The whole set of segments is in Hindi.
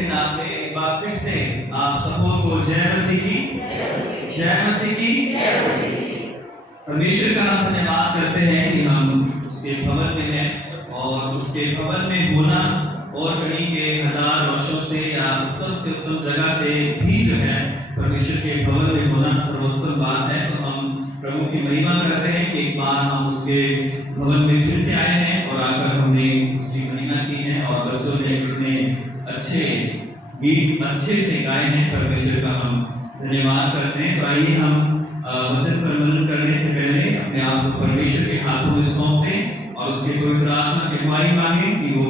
के नाम में एक बार फिर से आप सबको जय मसीह की, जय मसीह की। परमेश्वर का हम धन्यवाद करते हैं कि हम उसके भवन में हैं और उसके भवन में होना और कहीं के 1000 वर्षों से या उत्तम से उत्तम जगह से भी जो है परमेश्वर के भवन में होना सर्वोत्तम बात है। तो हम प्रभु की महिमा करते हैं कि एक बार हम उसके भवन में फिर से आए हैं और आकर हमने उसकी महिमा की है और बच्चों ने कितने अच्छे गीत अच्छे से गाए हैं। परमेश्वर का हम धन्यवाद करते हैं। तो आइए हम वचन पर मनन करने से पहले अपने आप को परमेश्वर के हाथों में सौंप दें और उसके पवित्र आत्मा की अगुवाई मांगे कि वो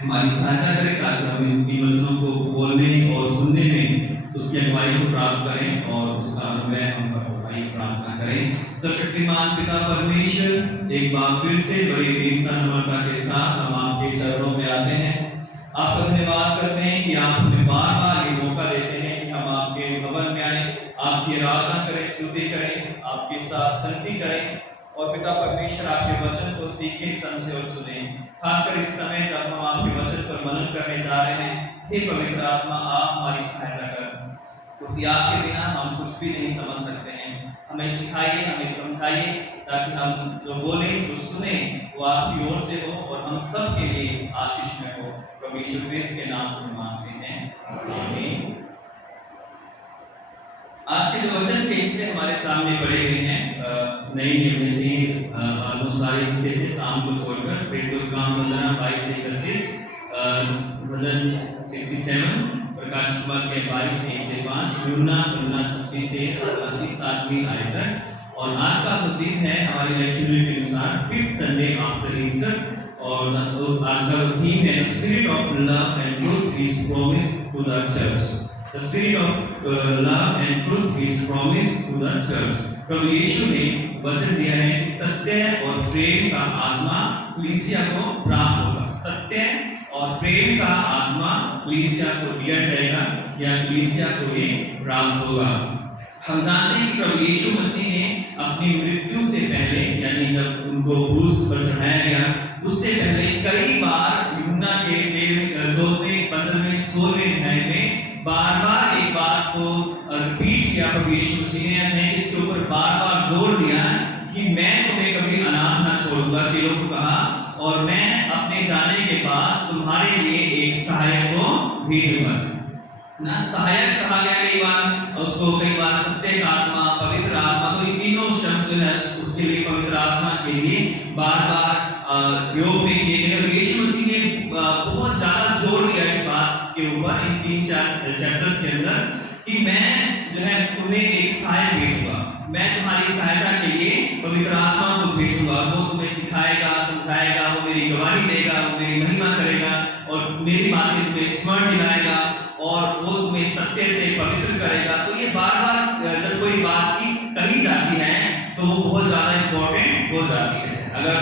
हमारी सहायता करे ताकि हम इनकी वचनों को बोलने और सुनने में उसकी अगुवाई को प्राप्त करें और उसका अनुग्रह हम पर हो। आइए प्रार्थना करें। सर्वशक्तिमान पिता परमेश्वर, एक बार फिर से बड़ी दीनता नम्रता के साथ हम आपके चरणों में आते हैं। आपका धन्यवाद करते हैं कि आप हमें बार बार ये मौका देते हैं कि हम आपके भवन में आए, आपकी आराधना करें, स्तुति करें, आपके साथ संगति करें और पिता परमेश्वर आपके वचन को सीखें, समझें और सुनें। खासकर इस समय जब हम आपके वचन पर मनन करने जा रहे हैं, हे पवित्र आत्मा आप हमारी सहायता करें, क्योंकि आपके बिना हम कुछ भी नहीं समझ सकते हैं। हमें सिखाइए, हमें समझाइए ताकि हम जो बोले जो सुने वो आपकी ओर से हो और हम सब के लिए आशीष में हो। प्रभु यीशु मसीह के नाम से मांगते हैं, आमीन। आज के जो वचन के हिस्से हमारे सामने पड़े हुए हैं नई नियम में से बहुत सारे हिस्से थे शाम को छोड़कर प्रेरितों का काम 22 से 31, भजन 67, प्रकाश कुमार के 22 से 5, यूना 36 से 7वीं आयत तक। और आज का जो दिन है हमारे लेक्चर के अनुसार 5th संडे आफ्टर ईस्टर और आज का जो थीम है spirit of love and truth is promised to the church. The spirit of love and truth is promised to the church. प्रभु यीशु ने वचन दिया है कि सत्य और प्रेम का आत्मा कलीसिया को प्राप्त होगा। सत्य और प्रेम का आत्मा कलीसिया को दिया जाएगा या कलीसिया को ये प्राप्त होगा। हम जानते हैं कि प्रभु यीशु मसीह ने अपनी मृत्यु से पहले यानी जब उनको क्रूस पर चढ़ाया गया उससे पहले कई बार यूहन्ना के 14वें 15वें 16वें अध्याय में बार-बार एक बात को रिपीट किया। प्रभु यीशु मसीह ने इसके ऊपर बार-बार जोर दिया कि मैं तुम्हें कभी अनाथ ना छोड़ूंगा, चेलों को कहा, और मैं अपने जाने के बाद तुम्हारे लिए एक सहायक को भेजूंगा। ना सहायक कहा गया कई बार, उसको कई बार सत्य का आत्मा, पवित्र आत्मा, तो ये तीनों शब्द जो है उसके लिए पवित्र आत्मा के लिए बार-बार प्रयोग में किए गए। यीशु मसीह ने बहुत ज्यादा जोर दिया इस बात के ऊपर इन 3-4 चैप्टर्स के अंदर कि मैं जो है तुम्हें एक सहायक भेजूंगा, मैं तुम्हारी सहायता के लिए पवित्र आत्मा को भेजूंगा। वो तुम्हें सिखाएगा, समझाएगा, वो मेरी गवाही देगा, वो मेरी महिमा करेगा और मेरी बातें तुम्हें स्मरण दिलाएगा और वो तुम्हें सत्य से पवित्र करेगा। तो ये बार-बार जब कोई बात की कही जाती है तो वो बहुत ज्यादा इंपॉर्टेंट हो जाती है। अगर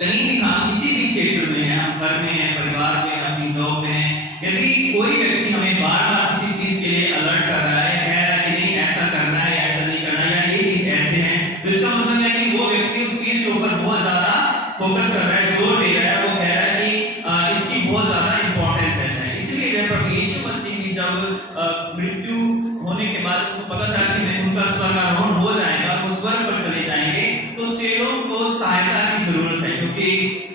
कहीं भी हम किसी भी क्षेत्र में हैं, हम घर में हैं, परिवार में, अपनी जॉब में हैं, यदि कोई व्यक्ति हमें बार-बार किसी चीज के लिए अलर्ट कर रहा है, कह रहा है कि नहीं ऐसा करना है, ऐसा नहीं करना है, या ये चीज ऐसे है, तो इसका मतलब है कि वो व्यक्ति उस चीज के ऊपर बहुत ज्यादा फोकस कर रहा है, जोर दे रहा है, वो कह रहा है कि इसकी बहुत ज्यादा इंपॉर्टेंस है। इसलिए जब प्रभु यीशु मसीह की जब मृत्यु होने के बाद उनको पता था कि मैं उनका स्वर्गारोहण हो जाएगा, वो स्वर्ग पर चले जाएंगे, तो चेलों को सहायता की जरूरत है। क्योंकि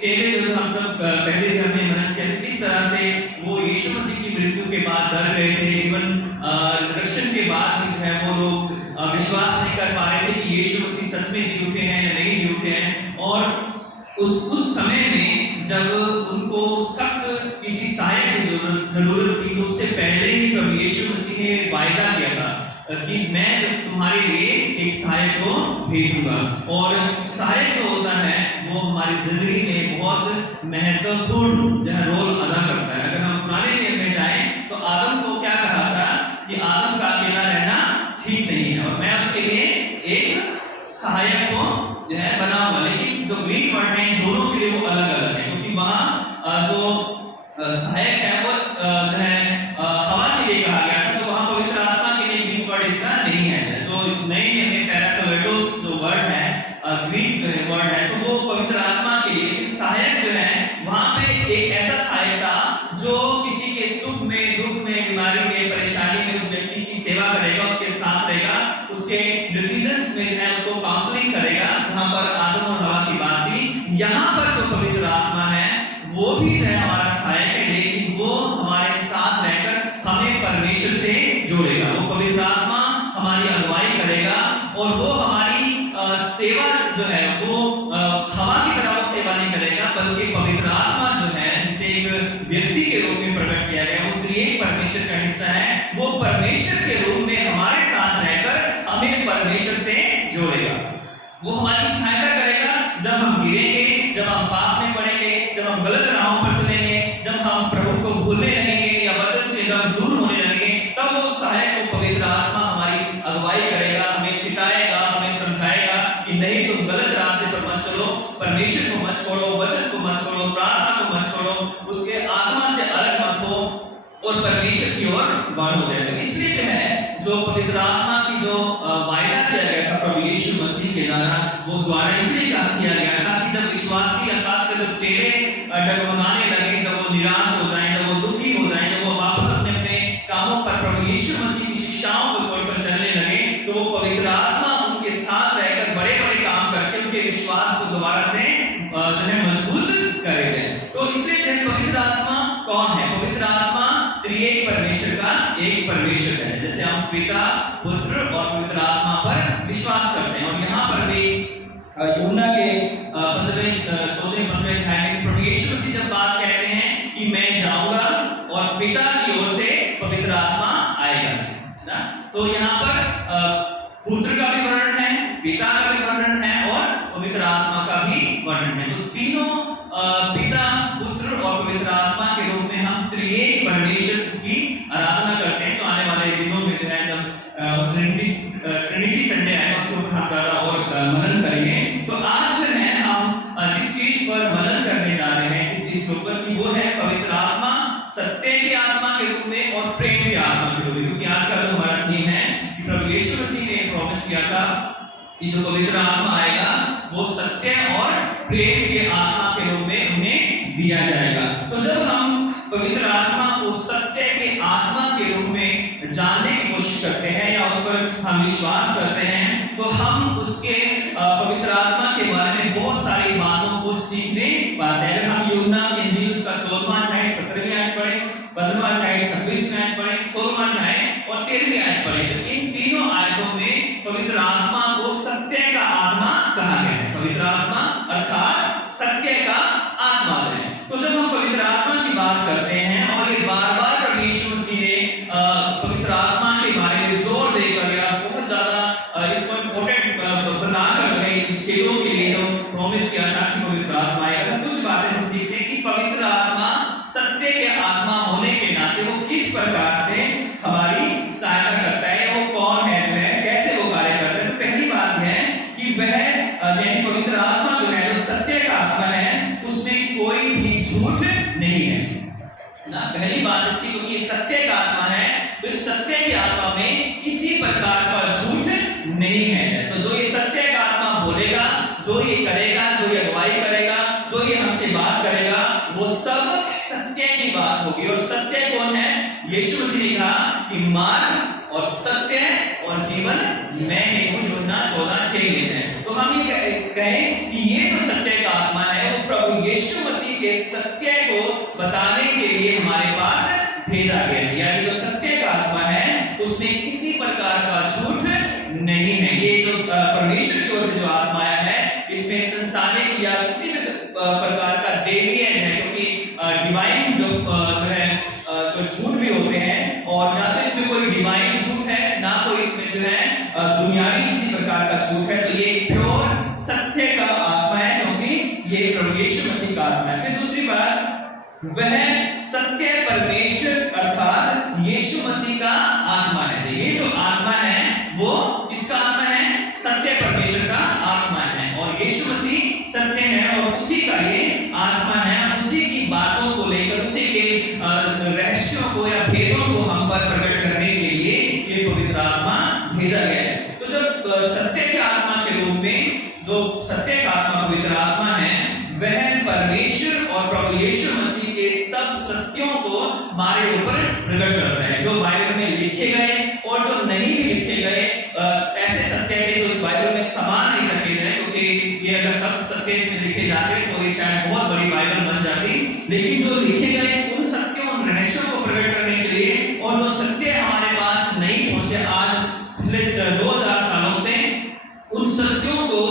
चेले जो हम सब पहले भी हमने मनन किया किस तरह से वो यीशु मसीह की मृत्यु के बाद डर गए थे, इवन रिजरेक्शन के बाद भी जो है वो लोग विश्वास नहीं कर पा रहे थे कि यीशु मसीह सच में जी उठे हैं या नहीं जी उठे हैं। और उस समय में जब उनको सख्त किसी सहायक की जरूरत थी, उससे पहले ही प्रभु यीशु मसीह ने वायदा किया था कि मैं तुम्हारे लिए एक सहायक को भेजूंगा। और सहायक जो होता है वो हमारी जिंदगी में बहुत महत्वपूर्ण जो है रोल अदा करता है। अगर हम पुराने नियम में जाएं तो आदम को क्या कहा था कि आदम का अकेला रहना ठीक नहीं है और मैं उसके लिए एक सहायक को जो है बनाऊंगा। लेकिन जो ग्रीक वर्ड है दोनों के लिए वो अलग अलग है, क्योंकि वहां जो सहायक है वो जो है हवा के लिए कहा गया था, तो वहां पवित्र आत्मा के लिए ग्रीक वर्ड इसका नहीं है। जो नए नियम में पैराक्लेटोस जो वर्ड है ग्रीक जो है वर्ड है, तो वो पवित्र आत्मा के लिए सहायक जो है वहां पे एक ऐसा सहायक था जो किसी के सुख में बीमारी में, परेशानी में उस व्यक्ति की सेवा करेगा, उसके साथ रहेगा, उसके डिसीजंस में है उसको काउंसलिंग करेगा। जहां पर आदम और हवा की बात थी, यहाँ पर जो पवित्र आत्मा है वो भी है हमारा सहायक है, लेकिन वो हमारे साथ रहकर हमें परमेश्वर से जोड़ेगा। वो पवित्र आत्मा हमारी अगुवाई करेगा और वो हमारी सेवा जो है वो हवा की तरह वो सेवा नहीं करेगा, बल्कि पवित्र आत्मा जो है जिसे एक व्यक्ति के रूप में प्रकट किया गया, वो त्रिएक परमेश्वर का हिस्सा है, वो परमेश्वर के रूप में हमारे साथ रहकर हमें परमेश्वर से जोड़ेगा। वो हमारी सहायता करेगा जब हम गिरेंगे, जब हम पाप में पड़ेंगे, जब हम गलत राहों पर चलेंगे, जब हम प्रभु को भूलने लगेंगे या वचन से जब दूर होने लगेंगे, तब वो सहायक वो पवित्र आत्मा हमारी अगुवाई करेगा, हमें चिताएगा, हमें समझाएगा कि नहीं तुम गलत रास्ते पर मत चलो, परमेश्वर को मत छोड़ो, वचन को मत छोड़ो, प्रार्थना को मत छोड़ो, उसके आत्मा से अलग मत हो और परमेश्वर की ओर बढ़ो जाए। तो इसलिए जो है जो पवित्र आत्मा की जो वायदा किया गया था प्रभु यीशु मसीह के द्वारा, वो द्वारा इसलिए किया गया था कि जब विश्वासी आकाश के जब चेहरे डगमगाने लगे, जब वो निराश हो जाए, जब वो दुखी हो जाए, जब वो वापस अपने अपने कामों पर प्रभु यीशु मसीह की शिक्षाओं को छोड़कर चलने लगे, तो वो पवित्र आत्मा उनके साथ रहकर बड़े बड़े काम करके उनके विश्वास को दोबारा से जो है मजबूत करेगा। तो इसलिए पवित्र आत्मा कौन है? पवित्र आत्मा त्रिएक परमेश्वर का एक परमेश्वर है। जैसे हम पिता, पुत्र और पवित्र आत्मा पर विश्वास करते हैं, और यहाँ पर भी यूहन्ना के 14-15 अध्याय में प्रभु यीशु मसीह जब बात कहते हैं कि मैं जाऊंगा और पिता की ओर से पवित्र आत्मा आएगा ना, तो यहाँ पर पुत्र का भी वर्णन है, पिता का भी वर्णन है और पवित्र आत्मा का भी वर्णन है। तो तीनों पिता, पुत्र और पवित्र आत्मा के रूप में हम त्रिएक परमेश्वर की आराधना करते हैं। तो आने वाले दिनों में जो है जब ट्रिनिटी संडे है उसको हम ज़्यादा और मनन करेंगे। तो आज जो है हम जिस चीज पर मनन करने जा रहे हैं, जिस चीज के ऊपर की वो है पवित्र आत्मा सत्य की आत्मा के रूप में और प्रेम की आत्मा के रूप में। क्योंकि आज का जो हमारा थीम है कि प्रभु यीशु मसीह ने प्रॉमिस किया था कि जो पवित्र आत्मा आएगा वो सत्य और प्रेम के आत्मा के रूप में उन्हें दिया जाएगा। तो जब हम पवित्र आत्मा को सत्य के आत्मा के रूप में जानने की कोशिश करते हैं या उस पर हम विश्वास करते हैं, तो हम उसके पवित्र आत्मा के बारे में बहुत सारी बातों को सीखने पाते हैं। अगर हम यूहन्ना की इंजील उसका 14वां अध्याय 17वीं आयत पढ़े, 15वां अध्याय 26वीं आयत पढ़े, 16वां अध्याय और 13वीं आयत पढ़े, तो इन तीनों आयतों में पवित्र आत्मा को सत्य का आत्मा कहा गया है। पवित्र आत्मा अर्थात सत्य का आत्मा है। तो जब हम पवित्र आत्मा की बात करते हैं, और ये बार-बार प्रभु यीशु मसीह ने पवित्र आत्मा के बारे में जोर देकर या बहुत ज्यादा इसको इम्पोर्टेंट बनाकर चेलों के लिए जो प्रॉमिस किया था कि पवित्र आत्मा आएगा, तो कुछ बातें हम सीखते हैं कि पवित्र आत्मा सत्य के आत्मा होने के नाते वो किस प्रकार से हमारी सहायता करता है, वो कौन है, वह कैसे वो कार्य करता है। तो पहली बात है कि वह यानी पवित्र आत्मा जो है, जो सत्य का आत्मा है, उसमें कोई भी झूठ नहीं है ना। पहली बात इसकी, क्योंकि सत्य का आत्मा है, तो इस सत्य की आत्मा में किसी प्रकार का झूठ नहीं है। तो जो ये सत्य का आत्मा बोलेगा, जो ये करेगा, जो ये अगुवाई करेगा, जो ये हमसे बात करेगा, वो सब सत्य की बात होगी। और सत्य कौन है? यीशु मसीह ने कहा कि मार्ग और सत्य और जीवन मैं हूं, यूहन्ना 14:6 में है। तो हम ये कहें कि ये जो सत्य का आत्मा है वो प्रभु यीशु मसीह के सत्य को बताने के लिए हमारे पास भेजा गया है। यानी जो सत्य का आत्मा है उसमें किसी प्रकार का झूठ नहीं है। ये जो परमेश्वर की ओर से जो आत्मा आया है, इसमें संसारिक या किसी भी प्रकार का देवीय है, क्योंकि डिवाइन जो है जो झूठ भी होते हैं, और ना तो इसमें कोई डिवाइन झूठ है, ना कोई इसमें जो है दुनियावी किसी प्रकार का झूठ है। तो ये प्योर सत्य का आत्मा है, क्योंकि ये प्रभु यीशु मसीह का आत्मा है। फिर दूसरी बात, वह सत्य परमेश्वर अर्थात यीशु मसीह का आत्मा है। ये जो आत्मा है वो किसका आत्मा है? सत्य परमेश्वर का आत्मा है, और यीशु मसीह सत्य है और उसी का ये आत्मा है। उसी की बातों को लेकर, उसी के रहस्यों को या भेदों को हम पर प्रकट करने के लिए ये पवित्र आत्मा भेजा गया है। तो जब सत्य के आत्मा के रूप में जो सत्य का आत्मा पवित्र आत्मा है, वह परमेश्वर और प्रभु यीशु मसीह के सब सत्यों को हमारे ऊपर प्रकट करता है। जो बाइबल में लिखे गए और जो नहीं भी लिखे गए ऐसे सत्य है जो इस बाइबल में समा नहीं सके थे, क्योंकि ये अगर सब सत्य इसमें लिखे जाते तो ये शायद बहुत बड़ी बाइबल बन जाती। लेकिन जो लिखे गए उन सत्यों, उन रहस्यों को प्रकट करने के लिए, और जो सत्य हमारे पास नहीं पहुंचे आज पिछले 2000 सालों से, उन सत्यों को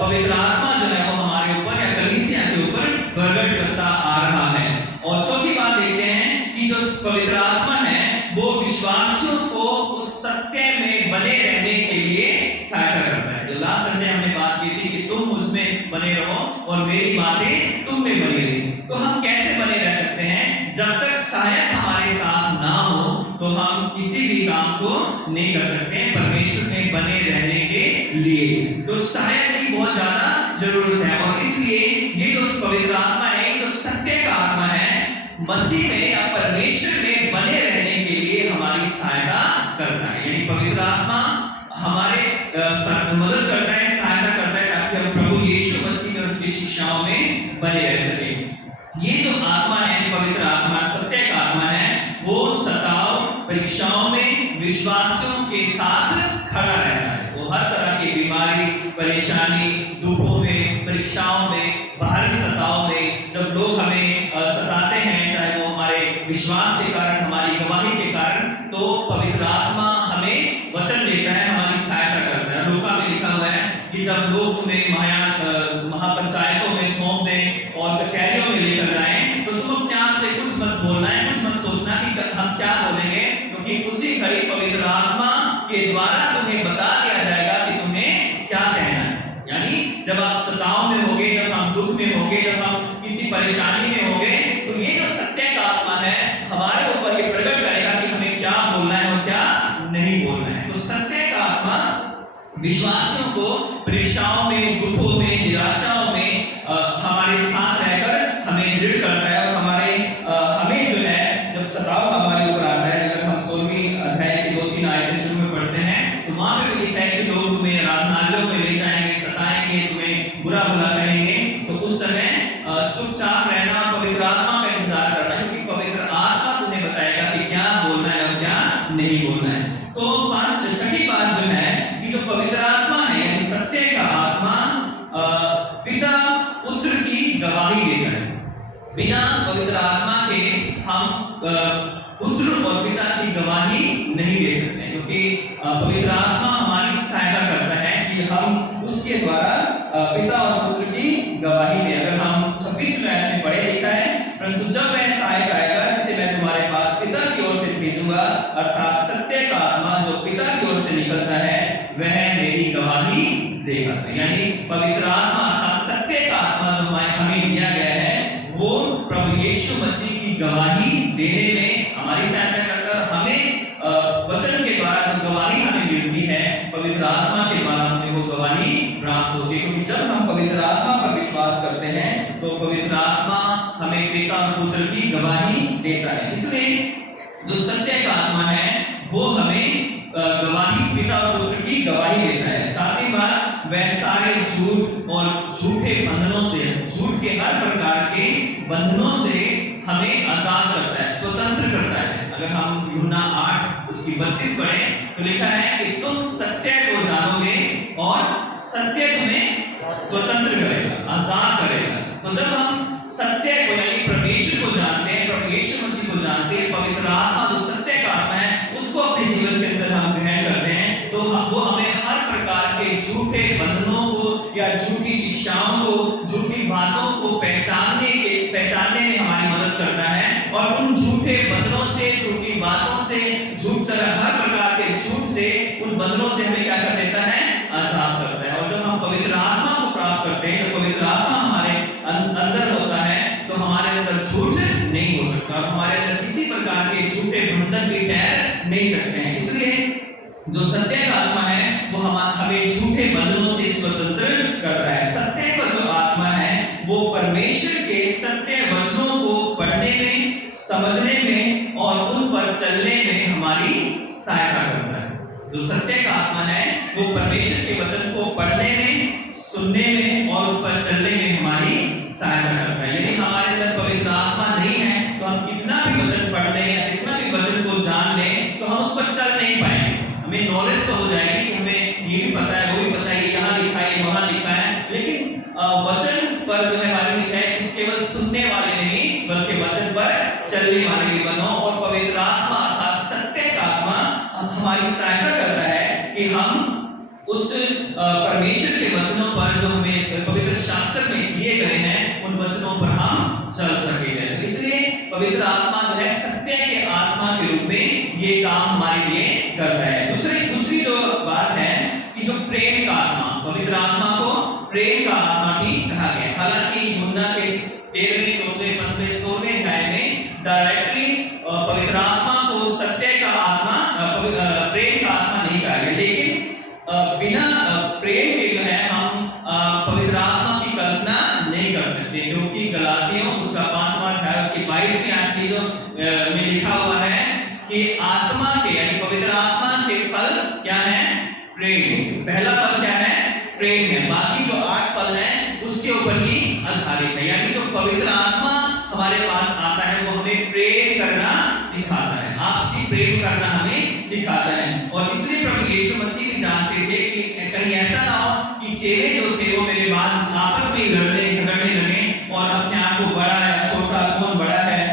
पवित्र आत्मा जो है वो हमारे ऊपर या कलीसिया के ऊपर प्रकट करता आ रहा है। और चौथी बात देखते हैं कि जो पवित्र आत्मा है वो विश्वासियों को उस सत्य में बने रहने के लिए सहायता करता है। जो लास्ट संडे हमने बात की थी कि तुम उसमें बने रहो और मेरी बातें तुम में बनी रही। तो हम कैसे बने रह सकते हैं? जब तक सहायक हमारे साथ ना हो तो हम किसी भी काम को नहीं कर सकते परमेश्वर में बने रहने के लिए। तो सहायक की बहुत ज्यादा जरूरत है, और इसलिए ये जो पवित्र आत्मा है, जो सत्य का आत्मा है, मसीह में या परमेश्वर में बने रहने के लिए हमारी सहायता करता है। यानी पवित्र आत्मा हमारे मदद करता है, सहायता करता है ताकि हम प्रभु यीशु मसीह में उसकी शिक्षाओं में बने रह सके। ये जो आत्मा है, पवित्र आत्मा, सत्य का आत्मा है, वो सताव, परीक्षाओं में विश्वासियों के साथ खड़ा रहता है। वो हर तरह की बीमारी, परेशानी, दुखों में, परीक्षाओं में, बाहरी सताव में, जब लोग हमें सताते हैं, चाहे वो हमारे विश्वास के कारण, हमारी गवाही के कारण, तो पवित्र आत्मा हमें वचन देता है, हमारी सहायता करता है। लूका में लिखा हुआ है कि जब लोग तुम्हें महापंचायतों में सौंप दें और कचहरियों में लेकर जाएं, तो तुम अपने आप से कुछ मत बोलना है, कुछ मत सोचना कि हम क्या बोलेंगे, क्योंकि उसी घड़ी पवित्र आत्मा के द्वारा तुम्हें बता दिया जाएगा कि तुम्हें क्या कहना है। यानी जब आप सताव में होगे, जब हम दुख में होगे, जब हम किसी परेशानी में होगे, तो ये जो सत्य का आत्मा है हमारे ऊपर ये प्रकट करेगा कि हमें क्या बोलना है और क्या नहीं बोलना है। तो सत्य का आत्मा विश्वासियों को परीक्षाओं में, दुखों में, निराशाओं में हमारे साथ रहकर हमें दृढ़ करता है, और हमें जो है जब सताव हमारे ऊपर आता है, अगर हम 16वीं अध्याय की 2-3 आयतें शुरू में पढ़ते हैं तो वहां पे भी लिखा है कि लोग तुम्हें आराधनालयों में ले जाएंगे, सताएंगे, तुम्हें बुरा भला कहेंगे, तो उस समय चुपचाप रहना, पवित्र आत्मा का इंतजार करना है, क्योंकि पवित्र आत्मा तुम्हें बताएगा कि क्या बोलना है और क्या नहीं बोलना है। तो छठी बात जो है कि जो पवित्र आत्मा है, यानी सत्य का आत्मा, पिता पुत्र की गवाही देता है। बिना पवित्र आत्मा के हम पुत्र और पिता की गवाही नहीं दे सकते, क्योंकि पवित्र आत्मा हमारी सहायता करता है कि हम उसके द्वारा पिता और पुत्र की गवाही दें। अगर हम 26वें आयत में पढ़े लिखा है, परंतु जब वह सहायक आएगा जिसे मैं तुम्हारे पास पिता की ओर से भेजूंगा, अर्थात सत्य का आत्मा जो पिता की ओर से निकलता है, वह मेरी गवाही देगा। यानी पवित्र आत्मा अर्थात सत्य का आत्मा जो हमें दिया गया है, वो प्रभु यीशु मसीह की गवाही देने में हमारी सहायता करता है। हमें वचन के द्वारा जो गवाही हमें मिलती है, पवित्र आत्मा के द्वारा हमें वो गवाही प्राप्त होती है, क्योंकि जब हम पवित्र आत्मा पर विश्वास करते हैं तो पवित्र आत्मा हमें पिता और पुत्र की गवाही देता है। इसलिए जो सत्य का आत्मा है वो हमें गवाही, पिता और पुत्र की गवाही देता है। साथ ही बात वह सारे झूठ और झूठे बंधनों से, झूठ के हर प्रकार के बंधनों से हमें आजाद करता है, स्वतंत्र करता है। अगर हम यूहन्ना 8:32 पढ़ें तो लिखा है कि तुम सत्य को जानोगे और सत्य तुम्हें स्वतंत्र करेगा, आजाद करेगा। तो जब हम सत्य को यानी परमेश्वर को जानते हैं, प्रभु यीशु मसीह को जानते हैं, पवित्र आत्मा जो सत्य का आत्मा है उसको अपने जीवन के अंदर हम ग्रहण करते हैं, तो वो हमें हर प्रकार के झूठे बंधनों को या झूठी शिक्षाओं को, झूठी बातों को पहचानने में हमारी मदद करता है, और उन झूठे बंधनों से, झूठी बातों से, हर प्रकार के झूठ से, उन बंधनों से हमें क्या कर देता है? आजाद करता है। और जब हम पवित्र आत्मा को प्राप्त करते हैं, जब पवित्र आत्मा हमारे अंदर होता है, तो हमारे अंदर झूठ नहीं हो सकता, हमारे अंदर किसी प्रकार के झूठे बंधन भी ठहर नहीं सकते हैं। इसलिए जो सत्य का आत्मा है वो हमें झूठे बंधनों से स्वतंत्र करता है। सत्य का जो आत्मा है वो परमेश्वर के सत्य वचनों को पढ़ने में, समझने में और उन पर चलने में हमारी सहायता करता है। जो सत्य का आत्मा है वो परमेश्वर के वचन को पढ़ने में, सुनने में और उस पर चलने में हमारी सहायता करता है। यदि हमारे अंदर पवित्र आत्मा नहीं है तो तो हम कितना भी वचन पढ़ लें या कितना भी वचन को जान लें तो हम उस पर चल नहीं पाएंगे। हमें नॉलेज तो हो जाएगी कि हमें ये भी पता है, वो भी पता है, ये यहाँ लिखा है, वहाँ लिखा है, लेकिन वचन पर जो है बाइबल लिखा है कि केवल सुनने वाले नहीं बल्कि वचन पर चलने वाले भी बनो। और पवित्र आत्मा अर्थात सत्य का आत्मा हमारी सहायता करता है कि हम उस परमेश्वर के वचनों पर जो हमें पवित्र शास्त्र में दिए गए हैं उन वचनों पर हम चल सकेंगे। इसलिए पवित्र आत्मा जो है सत्य के आत्मा के रूप में ये काम हमारे लिए करता है। दूसरी जो बात है कि जो प्रेम का आत्मा, पवित्र आत्मा को प्रेम का आत्मा भी कहा गया। हालांकि यूहन्ना के 13वें 14वें 15वें 16वें अध्याय में डायरेक्टली पवित्र आत्मा को सत्य का आत्मा प्रेम का आत्मा नहीं कहा गया, लेकिन बिना प्रेम के जो है हम पवित्र आत्मा की कल्पना नहीं कर सकते, क्योंकि गलातियों उसका 5वां अध्याय उसकी 22वीं आयत की जो में लिखा हुआ है कि आत्मा के यानी पवित्र आत्मा के फल क्या है? प्रेम। पहला फल क्या है? प्रेम है। बाकी जो 8 फल हैं उसके ऊपर ही आधारित है। यानी जो पवित्र आत्मा हमारे पास आता है वो हमें प्रेम करना सिखाता है, आपसी प्रेम करना हमें सिखाता है। और इसलिए प्रभु यीशु मसीह भी जानते थे कि कहीं ऐसा ना हो कि चेले जो थे वो मेरे बाद आपस में लड़ने झगड़ने लगे और अपने आप को बड़ा है छोटा, कौन बड़ा है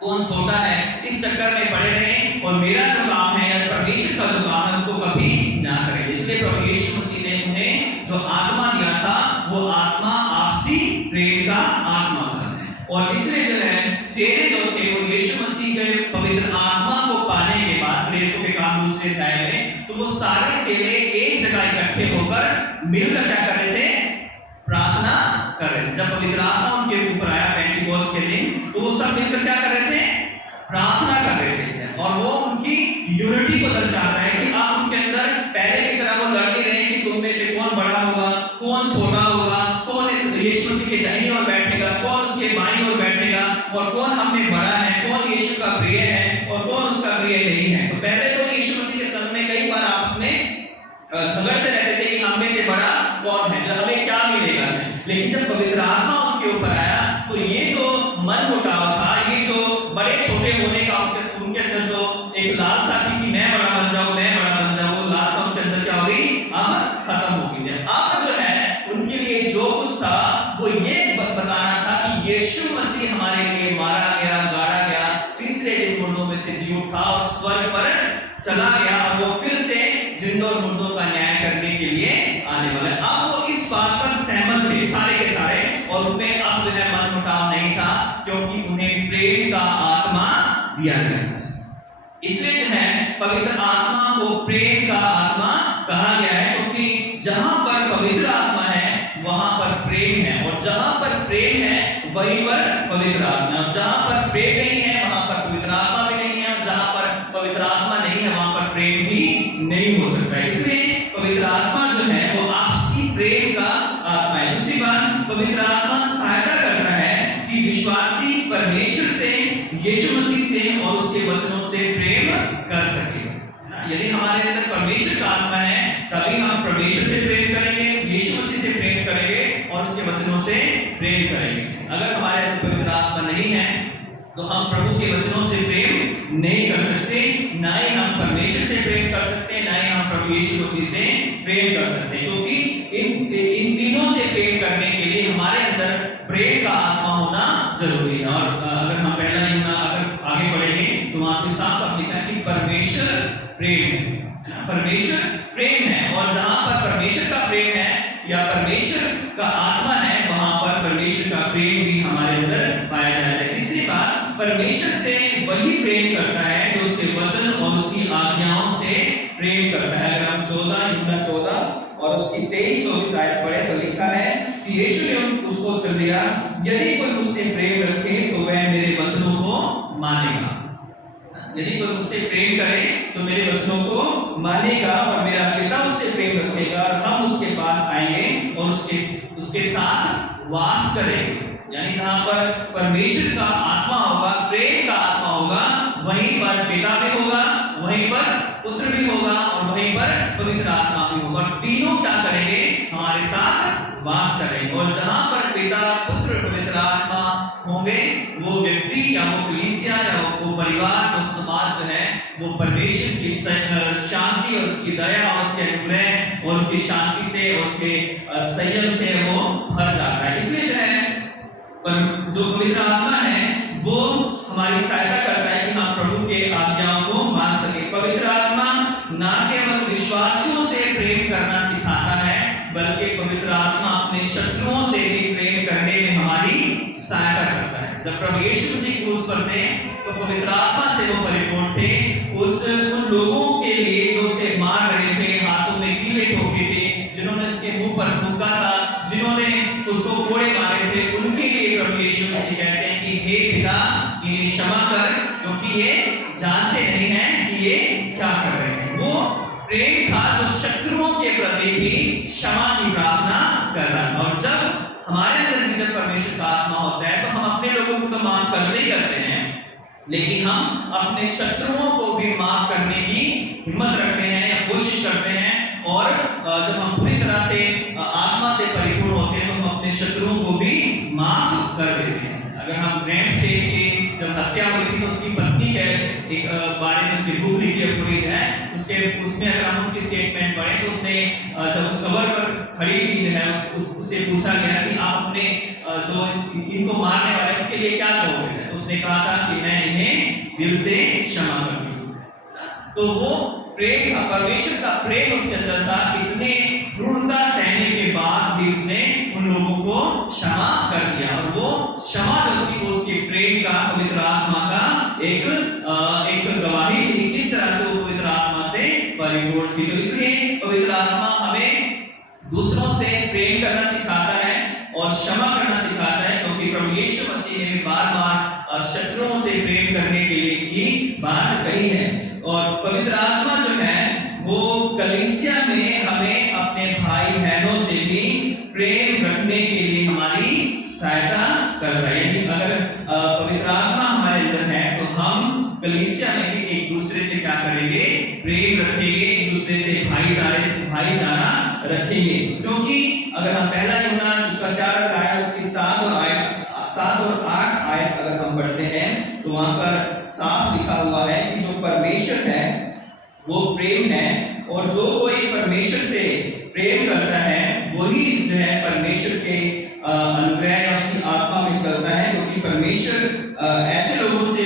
कौन छोटा है, इस चक्कर में पड़े रहे और मेरा जो काम है या परमेश्वर का जो काम है उसको कभी ना करें। इसलिए प्रभु यीशु मसीह ने उन्हें जो आत्मा दिया था वो आत्मा आपसी प्रेम का आत्मा है। और इसलिए जो है चेले जो थे वो यीशु मसीह के पवित्र आत्मा को पाने के बाद प्रेरितों के काम दूसरे अध्याय में, तो वो सारे चेले एक जगह इकट्ठे होकर मिलकर क्या कर रहे थे? प्रार्थना कर रहे थे। जब पवित्र आत्मा उनके ऊपर आया पेंटिकोस्ट के दिन, तो वो सब मिलकर क्या कर रहे थे? प्रार्थना कर रहे थे। और वो उनकी यूनिटी को दर्शाता है कि आप उनके अंदर पहले की तरह वो लड़ नहीं रहे कि तुम में से कौन बड़ा होगा, कौन छोटा होगा, कौन यीशु मसीह के दाहिनी ओर बैठेगा, कौन उसके बाईं ओर बैठेगा, और कौन हमें बड़ा है, कौन यीशु का प्रिय है और कौन उसका प्रिय नहीं है। तो पहले तो यीशु मसीह के संग में कई बार आपस में झगड़ते रहते थे कि हम में से बड़ा कौन है, जो हमें क्या मिलेगा। लेकिन जब पवित्र आत्मा उनके ऊपर आया तो ये जो मन मुटाव था, ये जो बड़े छोटे होने का उनके अंदर जो एक लालसा थी कि मैं बड़ा बन जाऊं, मैं बड़ा बन जाऊं, वो लालसा उनके अंदर क्या हो गई? अब खत्म हो गई है। अब जो है उनके लिए जो कुछ था वो ये बताना था कि यीशु मसीह हमारे लिए मारा गया, गाड़ा गया, तीसरे दिन मुर्दों में से जी उठा और स्वर्ग पर चला गया और वो फिर से जिंदों और मुर्दों का न्याय करने के लिए आने वाला है। अब वो इस बात पर सहमत थे सारे के सारे, और उनमें अब जो है मन मुटाव नहीं था, क्योंकि उन्हें प्रेम का आत्मा दिया गया। इसलिए जो है पवित्र आत्मा को प्रेम का आत्मा कहा गया है, क्योंकि जहां पर पवित्र आत्मा है वहां पर प्रेम है, और जहां पर प्रेम है वहीं पर पवित्र आत्मा है। जहां पर प्रेम नहीं है वहां पर पवित्र आत्मा भी नहीं है, और जहां पर पवित्र आत्मा नहीं है वहां पर प्रेम भी नहीं हो सकता है। इसलिए पवित्र आत्मा जो है वो आपसी प्रेम का आत्मा है। दूसरी बात, पवित्र आत्मा सहायता करता है कि विश्वासी परमेश्वर से, यीशु मसीह से और उसके वचनों से प्रेम कर सके। यदि हमारे अंदर परमेश्वर का आत्मा है तभी हम परमेश्वर से प्रेम करेंगे, यीशु मसीह से प्रेम करेंगे और उसके वचनों से प्रेम करेंगे। अगर हमारे अंदर पवित्र आत्मा नहीं है तो हम प्रभु के वचनों से प्रेम नहीं कर सकते, ना ही हम परमेश्वर से प्रेम कर सकते, ना ही हम प्रभु यीशु मसीह से प्रेम कर सकते, क्योंकि इन तीनों से प्रेम करने के लिए हमारे अंदर प्रेम का आत्मा होना जरूरी है। और अगर हम पहला यूहन्ना अगर आगे बढ़ेंगे तो वहां पे साफ साफ लिखा है कि परमेश्वर प्रेम है, परमेश्वर प्रेम है, और जहां पर परमेश्वर का प्रेम है या परमेश्वर का आत्मा है वहां पर परमेश्वर का प्रेम भी हमारे अंदर पाया जाता है। तीसरी बात, परमेश्वर से वही प्रेम करता है जो उसके वचन और उसकी आज्ञाओं से प्रेम करता है। अगर हम 14 और उसकी 23-24 आयत पढ़े तो लिखा है कि यीशु ने उसको उत्तर दिया, यदि कोई मुझसे प्रेम रखे तो वह मेरे वचनों को मानेगा। यदि कोई मुझसे प्रेम करे तो मेरे वचनों को मानेगा, और मेरा पिता उससे प्रेम रखेगा और हम उसके पास आएंगे और उसके साथ वास करेंगे। यानी जहां पर परमेश्वर का आत्मा होगा, प्रेम का आत्मा होगा, वहीं पर पिता भी होगा, वहीं पर पुत्र भी होगा और वहीं पर पवित्र आत्मा भी होगा। तीनों क्या करेंगे? हमारे साथ वास करेंगे। और जहां पर पिता, पुत्र, पवित्र आत्मा होंगे, वो व्यक्ति या वो कलीसिया या वो परिवार, वो समाज जो है, वो परमेश्वर की शांति और उसकी दया और उसके अनुग्रह और उसकी शांति से और उसके संयम से वो भर जाता है। इसलिए जो है पर जो पवित्र आत्मा है वो हमारी सहायता करता है कि हम प्रभु के आज्ञाओं को मान सके। पवित्र आत्मा ना केवल विश्वासियों से प्रेम करना सिखाता है, बल्कि पवित्र आत्मा अपने शत्रुओं से भी प्रेम करने में हमारी सहायता करता है। जब प्रभु यीशु मसीह क्रूस पर थे तो पवित्र आत्मा से वो परिपूर्ण थे। उन लोगों के लिए जो उसे मार रहे थे, हाथों में कीले ठोके थे, जिन्होंने उसके मुंह पर थूका था, जिन्होंने उसको कोड़े मारे थे, उनके लिए प्रभु यीशु मसीह कहते हैं कि हे पिता, इन्हें क्षमा कर, क्योंकि ये जानते नहीं हैं कि ये क्या कर रहे हैं। वो प्रेम था जो शत्रुओं के प्रति भी क्षमा की प्रार्थना कर रहा है। और जब हमारे अंदर जब परमेश्वर का आत्मा होता है तो हम अपने लोगों को तो माफ करते ही करते हैं, लेकिन हम अपने शत्रुओं को भी माफ करने की हिम्मत रखते हैं या कोशिश करते हैं। और जब हम पूरी तरह से आत्मा से परिपूर्ण होते हैं तो हम अपने शत्रुओं को भी माफ कर देते हैं। अगर हम रैमस्टेड की जब हत्या हुई थी तो उसकी पत्नी के एक बारे में उसकी बुक लिखी है पूरी है, उसमें अगर हम उनकी स्टेटमेंट पढ़ें तो उसने जब उस कबर पर खड़ी थी जो है उससे पूछा गया कि आप अपने जो इनको मारने वाले उनके लिए क्या कहोगे, तो उसने कहा था कि मैं इन्हें दिल से क्षमा करूंगी। तो वो प्रेम, परमेश्वर का प्रेम उसके अंदर था। इतने क्रूरता सहने के बाद भी उसने उन लोगों को क्षमा कर दिया। और वो क्षमा जो थी वो उसके प्रेम का, पवित्र आत्मा का एक गवाही थी। इस तरह से वो पवित्र आत्मा से परिपूर्ण थी। तो इसलिए पवित्र आत्मा हमें दूसरों से प्रेम करना सिखाता है और क्षमा करना सिखाता है, क्योंकि प्रभु यीशु मसीह ने बार-बार शत्रुओं से प्रेम करने के लिए की बात कही है। और पवित्र आत्मा जो है वो कलीसिया में हमें अपने भाई बहनों से भी प्रेम रखने के लिए हमारी सहायता करता है। यदि अगर पवित्र आत्मा हमारे अंदर है तो हम कलीसिया में भी एक दूसरे से क्या करेंगे, प्रेम रखेंगे, एक दूसरे से भाईचारा रखेंगे। क्योंकि अगर हम पहला यूहन्ना उसका 4 अध्याय उसकी 7 और 8 आयत अगर हम पढ़ते हैं तो वहां पर साफ लिखा हुआ है कि जो परमेश्वर है वो प्रेम है, और जो कोई परमेश्वर से प्रेम करता है वही जो है परमेश्वर के अनुग्रह या उसकी आत्मा में चलता है। क्योंकि परमेश्वर ऐसे लोगों से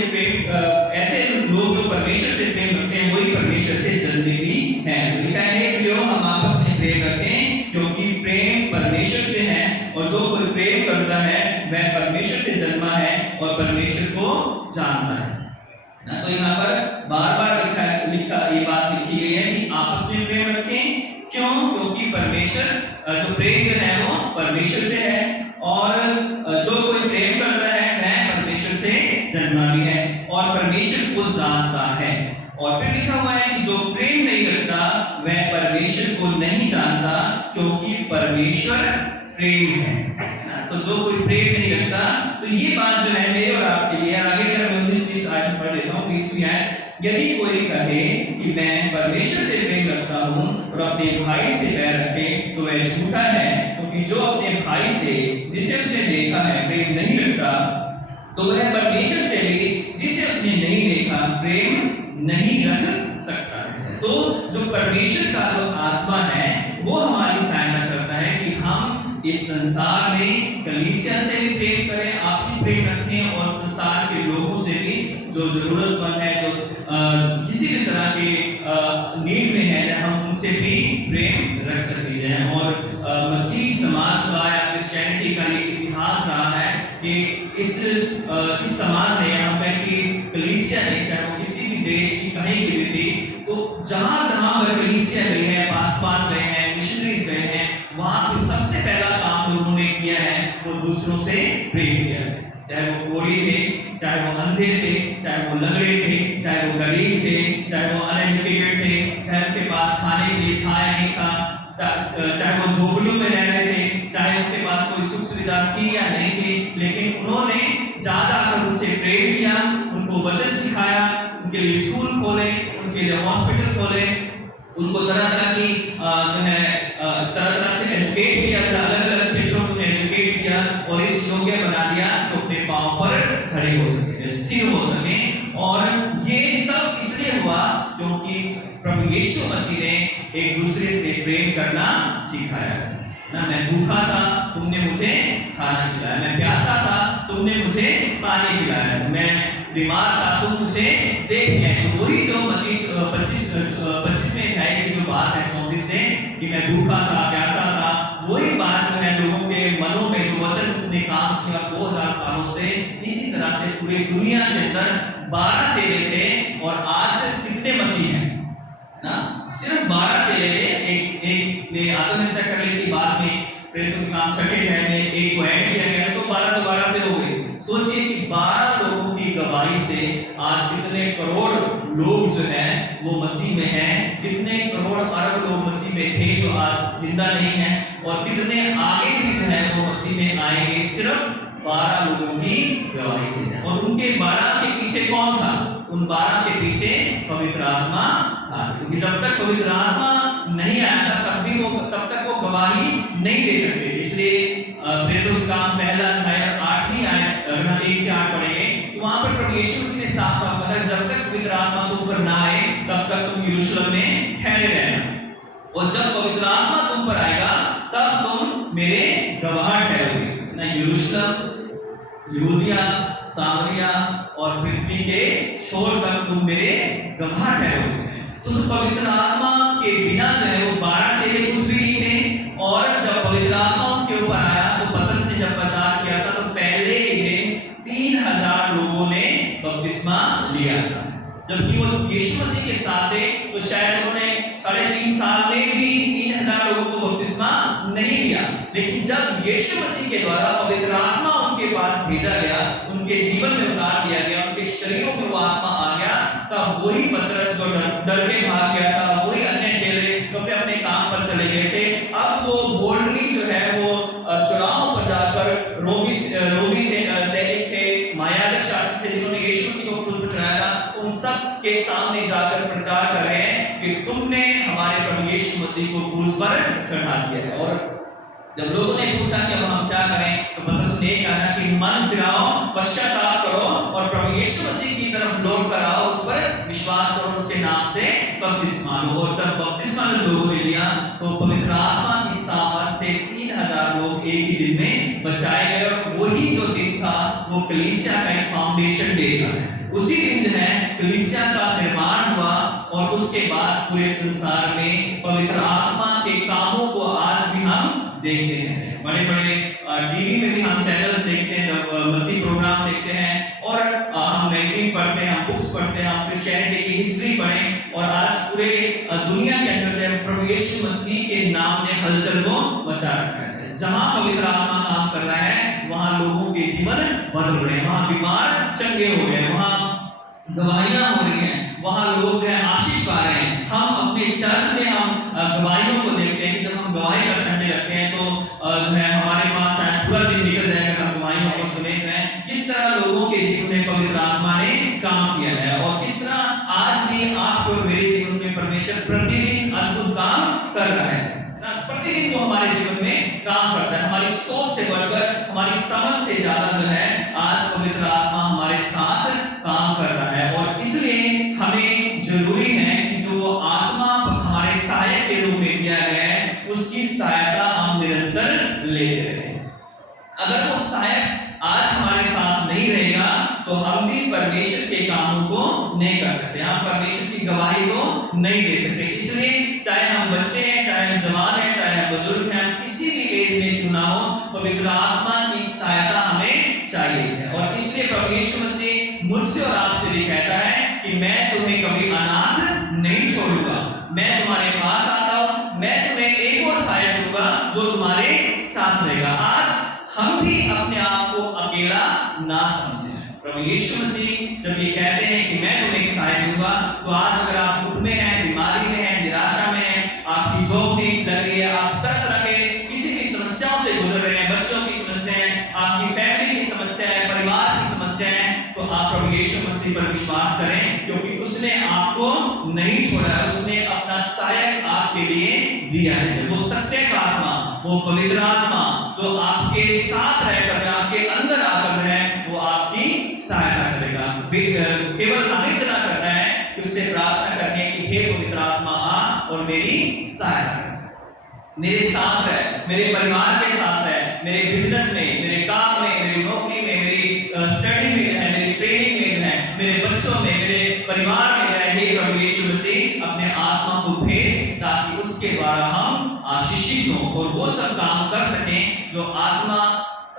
ऐसे लोग जो परमेश्वर से प्रेम रखते हैं वही परमेश्वर से जन्मे भी हैं। तो लिखा है प्रियो, हम आपस में प्रेम रखें, क्योंकि प्रेम परमेश्वर से है, और जो कोई प्रेम करता है वह परमेश्वर से जन्मा है और परमेश्वर को जानता है। तो यहाँ पर बार-बार ये बात लिखी गई है कि आपस में प्रेम रखें। क्यों? क्योंकि परमेश्वर जो प्रेम जो है वो परमेश्वर से है, और जो कोई प्रेम करता है वह परमेश्वर से जन्मा भी है और परमेश्वर को जानता है। और फिर लिखा हुआ है कि जो प्रेम नहीं रखता वह परमेश्वर को नहीं जानता, क्योंकि परमेश्वर प्रेम है। तो जो कोई प्रेम नहीं रखता, तो ये बात जो है मेरे और आपके लिए, आगे अगर मैं 19 आयत पढ़ देता हूँ, 20वीं आयत, यदि कोई कहे कि मैं परमेश्वर से प्रेम रखता हूँ और अपने भाई से बैर रखे तो वह झूठा है, क्योंकि जो अपने भाई से जिसे उसने देखा है प्रेम नहीं रखता, तो वह परमेश्वर से भी जिसे उसने नहीं देखा प्रेम नहीं रख सकता है। तो जो परमेश्वर का जो आत्मा है वो हमारी सहायता करता है कि हम इस संसार में कलीसिया से भी प्रेम करें, आपसी प्रेम रखें, और संसार के लोगों से भी जो जरूरतमंद है, जो किसी भी तरह के नीड में है, हम उनसे भी प्रेम रख सकते हैं। और मसीह समाज का या क्रिश्चियनिटी का ये इतिहास रहा है कि इस समाज ने, यहाँ पे कि कलीसिया ने, चाहे वो किसी भी देश की कहीं की भी थी, तो जहाँ जहाँ पर कलीसिया गई है, पासवान गए हैं, मिशनरीज गए हैं, वहाँ पे सबसे पहला काम जो उन्होंने किया है वो दूसरों से प्रेम किया है। चाहे वो कोढ़ी थे, चाहे वो अंधे थे, चाहे वो लंगड़े थे, चाहे वो गरीब थे, चाहे वो अनएजुकेटेड थे, चाहे उनके पास खाने के लिए था या नहीं था, चाहे वो झोपड़ियों में रह रहे थे, चाहे उनके पास कोई सुख सुविधा थी या नहीं थी, लेकिन उन्होंने जा जाकर उनसे प्रेम किया, उनको वचन सिखाया, उनके लिए स्कूल खोले, उनके लिए हॉस्पिटल खोले, उनको तरह तरह की जो है तरह तरह से एजुकेट किया, अलग अलग दिया और इस योग्य बना दिया तो अपने पांव पर खड़े हो सके, स्थिर हो सके। और ये सब इसलिए हुआ क्योंकि प्रभु यीशु मसीह ने एक दूसरे से प्रेम करना सिखाया ना। मैं भूखा था, तुमने मुझे खाना खिलाया, मैं प्यासा था, तुमने मुझे पानी पिलाया, मैं बीमार था, तुम मुझे देख गए। तो वही जो मत्ती 25वें अध्याय की जो बात है 34 से कि मैं भूखा था, प्यासा था, वही बात जो है लोगों के मनों में जो वचन ने काम किया 2000 सालों से, इसी तरह से पूरी दुनिया के अंदर 12 चेले थे और आज कितने मसीह हैं ना? सिर्फ 12 चेले थे। एक ने आत्महत्या कर ली थी, बाद में प्रेरितों के काम 6ठे अध्याय में एक को ऐड किया गया, तो 12 दोबारा से हो गए। सोचिए कि 12 लोगों की गवाही से आज कितने करोड़ लोग जो है वो मसीह में हैं, कितने करोड़ अरब लोग मसीह में थे जो आज जिंदा नहीं है, और कितने आगे भी जो है वो मसीह में आएंगे सिर्फ 12 लोगों की गवाही से। और उनके 12 के पीछे कौन था? उन 12 के पीछे पवित्र आत्मा था, क्योंकि जब तक पवित्र आत्मा नहीं आया था तब तक वो गवाही नहीं दे सकते। इसलिए प्रेरितों का काम पहला अध्याय 8वीं आयत 1 से 8 पढ़ेंगे तो वहां पर प्रभु यीशु मसीह ने साफ साफ कहा, जब तक पवित्र आत्मा तुम पर ना आए तब तक तुम यरूशलेम में ठहरे रहना, और जब पवित्र आत्मा तुम पर आएगा तब तुम मेरे गवाह ठहरोगे ना। यरूशलेम, यहूदिया, सामरिया और पृथ्वी के छोर तक तुम मेरे गवाह ठहरोगे। तो पवित्र आत्मा के बिना जो है वो 12 चेले कुछ भी नहीं थे। और जब पवित्र आत्मा उनके ऊपर आया तो पतरस ने जब प्रचार किया था तो पहले ही दिन 3000 लोगों ने बपतिस्मा लिया था। जबकि वो यीशु मसीह के साथ थे तो शायद उन्होंने 3.5 साल में भी 3000 लोगों को बपतिस्मा नहीं लिया। लेकिन जब यीशु मसीह के द्वारा पवित्र आत्मा उनके पास भेजा गया, उनके जीवन में उतार दिया गया, उनके शरीरों में वो आत्मा आ गया, तब वही पतरस जो डर के भाग गया था, वही अन्य चेले जो अपने काम पर चले गए थे, अब वो बोल्डली जो है वो चौराहों पर जाकर रोगी से सैनिक थे, मायावी शासक थे जिन्होंने यीशु मसीह को क्रूस पर चढ़ाया, उन सब के सामने जाकर प्रचार कर रहे हैं कि तुमने हमारे प्रभु यीशु मसीह को क्रूस पर चढ़ा दिया है। और जब लोगों ने पूछा कि अब हम क्या करें तो पतरस ने कहा कि मन फिराओ, पश्चाताप करो और प्रभु यीशु मसीह की तरफ लौट कर आओ, उस पर विश्वास करो, उसके नाम से बपतिस्मा लो। और जब बपतिस्मा लोगों ने लिया तो पवित्र आत्मा की सामर्थ से 3000 लोग एक ही दिन में बचाए गए। और वही जो दिन था वो कलीसिया का एक फाउंडेशन डे था। उसी दिन जो है कलीसिया का निर्माण हुआ और उसके बाद पूरे संसार में पवित्र आत्मा के कामों को आज भी हम देखते हैं। बड़े बड़े टीवी में भी हम चैनल्स देखते हैं, मसीह प्रोग्राम देखते हैं, और हम मैगजीन पढ़ते हैं, हम बुक्स पढ़ते हैं, हम क्रिश्चियनिटी की हिस्ट्री पढ़ें, और आज पूरे दुनिया के अंदर प्रभु यीशु मसीह के नाम ने हलचल को मचा रखा है। जहां पवित्र आत्मा काम कर रहा है वहां लोगों के जीवन बदल रहे हैं, वहां बीमार चंगे हो रहे हैं, वहां गवाहियां हो रही हैं, वहां लोग जो है आशीष पा रहे हैं। हम अपने चर्च में हम गवाहियों को देखते हैं कि जब हम गवाही का संडे रखते हैं तो जो है हमारे पास शायद पूरा दिन निकल जाएगा हम गवाहियों को सुने हैं किस तरह लोगों के जीवन में पवित्र आत्मा ने काम किया है, और किस तरह आज भी आपको और मेरे जीवन में परमेश्वर प्रतिदिन अद्भुत काम कर रहा है ना। प्रतिदिन वो हमारे जीवन में काम करता है, हमारी सोच से बढ़कर, हमारी समझ से ज्यादा जो है आज पवित्र आत्मा हमारे साथ काम कर रहा है। और इसलिए हमें जरूरी है कि जो आत्मा हमारे सहायक के रूप में दिया गया है उसकी सहायता हम निरंतर लेते रहे। अगर वो सहायक आज हमारे साथ नहीं रहेगा तो हम भी परमेश्वर के कामों को नहीं कर सकते, हम परमेश्वर की गवाही को नहीं दे सकते। इसलिए चाहे हम बच्चे हैं, चाहे हम जवान हैं, चाहे हम बुजुर्ग हैं, हम किसी भी एज में क्यों ना हो, पवित्र आत्मा की सहायता हमें चाहिए। और इसलिए प्रभु यीशु मसीह मुझसे और आपसे भी कहता है कि मैं तुम्हें कभी अनाथ नहीं छोड़ूंगा, मैं तुम्हारे पास आता हूं, मैं तुम्हें एक और सहायक दूंगा जो तुम्हारे साथ रहेगा। आज हम भी अपने आप को अकेला ना समझें। प्रभु यीशु मसीह जब ये कहते हैं कि मैं तुम्हें एक सहायक दूंगा, तो आज अगर आप दुख में हैं, बीमारी में हैं, निराशा में हैं, आपकी जॉब नहीं लग रही है, आप तरह तरह के किसी भी समस्याओं से गुजर रहे हैं, बच्चों की समस्या है, आपकी फैमिली की समस्या है, परिवार की समस्या है, तो आप प्रभु यीशु मसीह पर विश्वास करें, क्योंकि उसने आपको नहीं छोड़ा है, उसने अपना सहायक आपके लिए दिया है। वो सत्य का आत्मा, वो पवित्र आत्मा जो आपके साथ रहकर, आपके अंदर आकर है, वो आपकी सहायता करेगा। केवल हमें इतना करना है कि उससे प्रार्थना करनी है कि हे पवित्र आत्मा आ और मेरी सहायता कर, मेरे साथ है, मेरे परिवार के साथ है, मेरे बिजनेस में, मेरे काम में, मेरी नौकरी में, मेरी स्टडी में है, मेरी ट्रेनिंग में है, मेरे बच्चों में, मेरे परिवार में है। हे प्रभु यीशु मसीह अपने आत्मा को भेज ताकि उसके द्वारा हम आशीषित हों और वो सब काम कर सकें जो आत्मा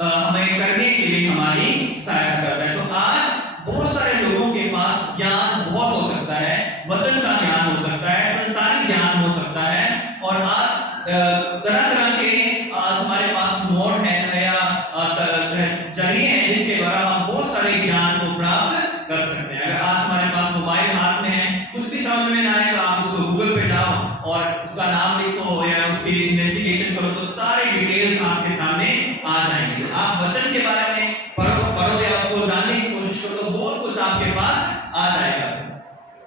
हमें करने के लिए हमारी सहायता करता है। तो आज बहुत सारे लोगों के पास ज्ञान बहुत हो सकता है, वचन का ज्ञान हो सकता है, संसारिक ज्ञान हो सकता है, और आज तरह तरह के आज हमारे पास मोड है, नया जरिए हैं जिनके द्वारा हम बहुत सारे ज्ञान को प्राप्त कर सकते हैं। अगर आज हमारे पास मोबाइल हाथ में है, कुछ भी समझ में ना आए तो आप उसको गूगल पे जाओ और उसका नाम लिखो या उसकी इन्वेस्टिगेशन करो तो सारी डिटेल्स आपके सामने आ जाएंगे। आप वचन के बारे में पढ़ो या उसको जानने की कोशिश करो तो बहुत कुछ आपके पास आ जाएगा।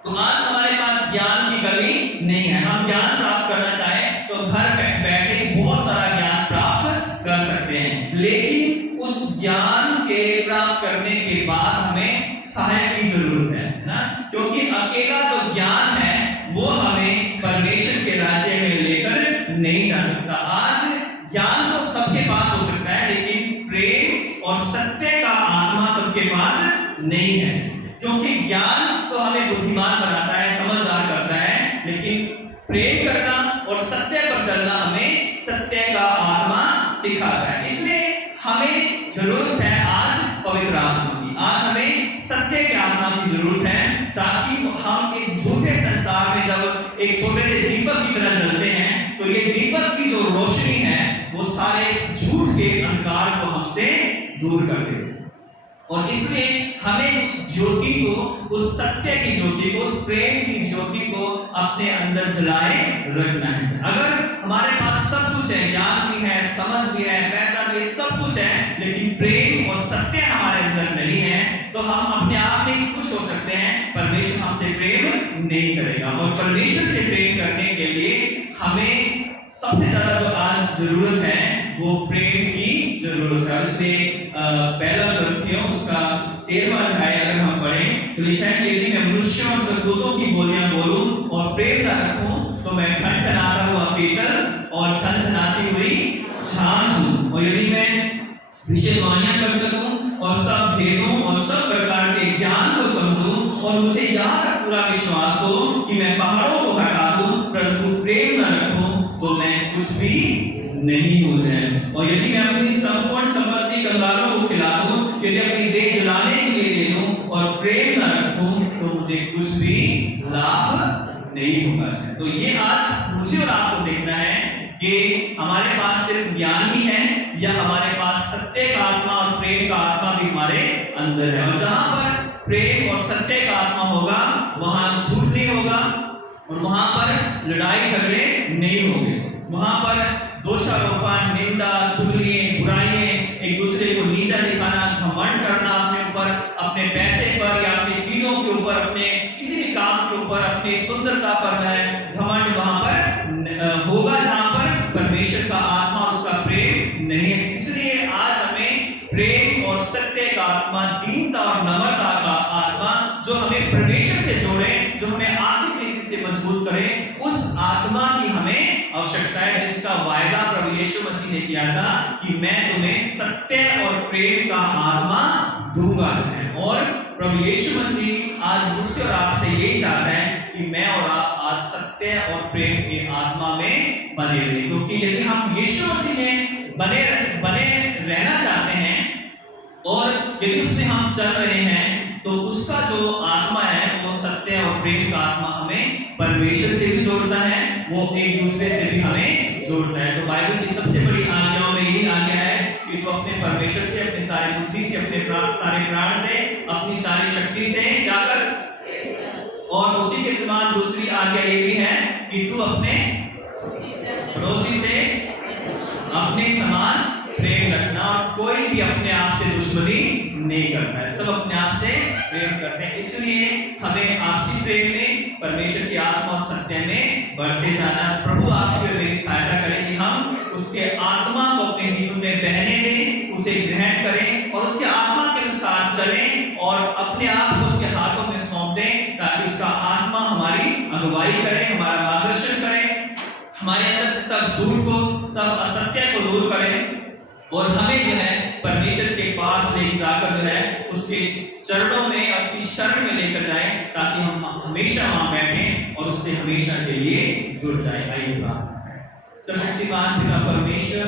तो आज हमारे पास ज्ञान की कमी नहीं है। हम ज्ञान प्राप्त करना चाहें तो घर बैठे बहुत सारा ज्ञान प्राप्त कर सकते हैं, लेकिन उस ज्ञान के प्राप्त करने के बाद हमें सहायक की जरूरत है ना, क्योंकि अकेला जो ज्ञान है वो हमें परमेश्वर के राज्य में लेकर नहीं जा सकता। आज ज्ञान तो सबके पास हो सकता है, लेकिन प्रेम और सत्य का आत्मा सबके पास नहीं है, क्योंकि ज्ञान तो हमें बुद्धिमान बनाता है, समझदार करता है, लेकिन प्रेम करना और सत्य पर चलना हमें सत्य का आत्मा सिखाता है। इसलिए हमें जरूरत है आज पवित्र आत्मा की, आज हमें सत्य के आत्मा की जरूरत है, ताकि हम इस झूठे संसार में जब एक छोटे से दीपक की तरह जलते हैं तो ये दीपक की जो रोशनी है वो सारे झूठ के अंधकार को हमसे दूर कर देती है। और इसलिए हमें उस ज्योति को, उस सत्य की ज्योति को, उस प्रेम की ज्योति को अपने अंदर जलाए रखना है। अगर हमारे पास सब कुछ है, ज्ञान भी है, समझ भी है, पैसा भी, सब कुछ है, लेकिन प्रेम और सत्य हमारे अंदर नहीं है, तो हम अपने आप में ही खुश हो सकते हैं, परमेश्वर हमसे प्रेम नहीं करेगा। और परमेश्वर से प्रेम करने के लिए हमें सबसे ज्यादा जो आज जरूरत है वो प्रेम की जरूरत है। इसलिए पहला ग्रंथियों उसका 13वां अध्याय अगर हम पढ़ें तो लिखा है कि यदि मैं मनुष्यों और स्वर्गदूतों की बोलियां बोलूं और प्रेम न रखूं तो मैं ठनठनाता हुआ पीतल और छनछनाती हुई झांझ हूं। और यदि मैं भविष्यवाणियां कर सकूं और सब भेदों और सब प्रकार के ज्ञान को समझूं और मुझे यहाँ तक पूरा विश्वास हो कि मैं पहाड़ों को हटा दूं, परंतु प्रेम न रखूं तो मैं कुछ भी नहीं हो जाए। और यदि मैं अपनी संपूर्ण संपत्ति कंगालों को खिला दूं, यदि अपनी देह जलाने के लिए दे दूं और प्रेम न रखूं तो मुझे कुछ भी लाभ नहीं होगा। तो ये आज मुझे और आपको देखना है कि हमारे पास सिर्फ ज्ञान ही है या हमारे पास सत्य का आत्मा और प्रेम का आत्मा भी हमारे अंदर है। और जहां पर प्रेम और सत्य का आत्मा होगा वहां झूठ नहीं होगा और वहां पर लड़ाई झगड़े नहीं होंगे, वहां पर दोषारोपण, निंदा, चुगलियां, बुराइयां, एक दूसरे को नीचा दिखाना, घमंड करना अपने ऊपर, अपने पैसे पर या अपनी चीजों के ऊपर, अपने किसी भी काम के ऊपर, अपनी सुंदरता पर है घमंड, वहां पर होगा जहां पर परमेश्वर का आत्मा, उसका प्रेम नहीं है। इसलिए आज हमें प्रेम और सत्य का आत्मा, दीनता और नम्रता का आत्मा जो हमें परमेश्वर से जोड़े, जो हमें आत्मिक रीति से मजबूत करे, उस आत्मा की हमें आवश्यकता है, जिसका वायदा प्रभु यीशु मसीह ने किया था कि मैं तुम्हें सत्य और प्रेम का आत्मा दूंगा। और प्रभु यीशु मसीह आज मुझसे और आपसे यही चाहता है कि मैं और आप आज सत्य और प्रेम के आत्मा में बने रहे, क्योंकि यदि हम यीशु मसीह में बने रहना चाहते हैं और यदि उसमें हम चल रहे हैं तो उसका जो आत्मा है वो सत्य और प्रेम का आत्मा हमें परमेश्वर से भी जोड़ता है, वो एक दूसरे से भी हमें जोड़ता है। तो बाइबल की सबसे बड़ी आज्ञाओं में यही आज्ञा है कि तो अपने परमेश्वर से, अपनी सारी बुद्धि से, अपने सारे प्राण से, अपनी सारी शक्ति से जाकर, और उसी के समान दूसरी आज्ञा ये भी है कि तू अपने पड़ोसी से अपने समान प्रेम रखना। और कोई भी अपने आप से दुश्मनी नहीं करता है, सब अपने आप से प्रेम करते हैं। इसलिए हमें आपसी प्रेम में परमेश्वर की आत्मा और सत्य में बढ़ते जाना। प्रभु आपकी और मेरी सहायता करें कि हम उसके आत्मा को अपने जीवन में बहने दें, उसे ग्रहण करें और उसके आत्मा के अनुसार चलें और अपने आप को उसके हाथों में सौंप दें, ताकि उसका आत्मा हमारी अगुवाई करे, हमारा मार्गदर्शन करे, हमारे अंदर से सब झूठ को, सब असत्य को दूर करे और हमें जो है परमेश्वर के पास ले जाकर जो है उसके चरणों में और उसकी शरण में लेकर जाए, ताकि हम हमेशा वहां बैठें और उससे हमेशा के लिए जुड़ जाए। आइए सर्वशक्तिमान पिता परमेश्वर,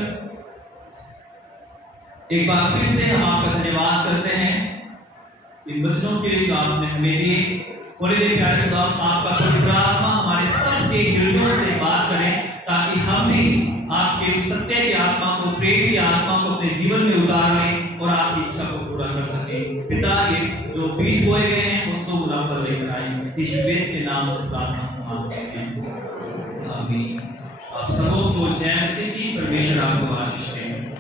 एक बार फिर से हम आपका धन्यवाद करते हैं इन वचनों के लिए जो आपने हमें दिए। थोड़ी देर प्यारे खुदा, आपका पवित्र आत्मा हमारे सबके हृदयों से बात करें, ताकि हम भी आपके सत्य की आत्मा को, प्रेम की आत्मा को अपने जीवन में उतार लें और आपकी इच्छा को पूरा कर सके। पिता, ये जो बीज बोए गए हैं वो सो गुना फल लेकर आए, यीशु मसीह के नाम से प्रार्थना मांगते हैं, आमीन। आप सबों को जय मसीह की, परमेश्वर आपको आशीष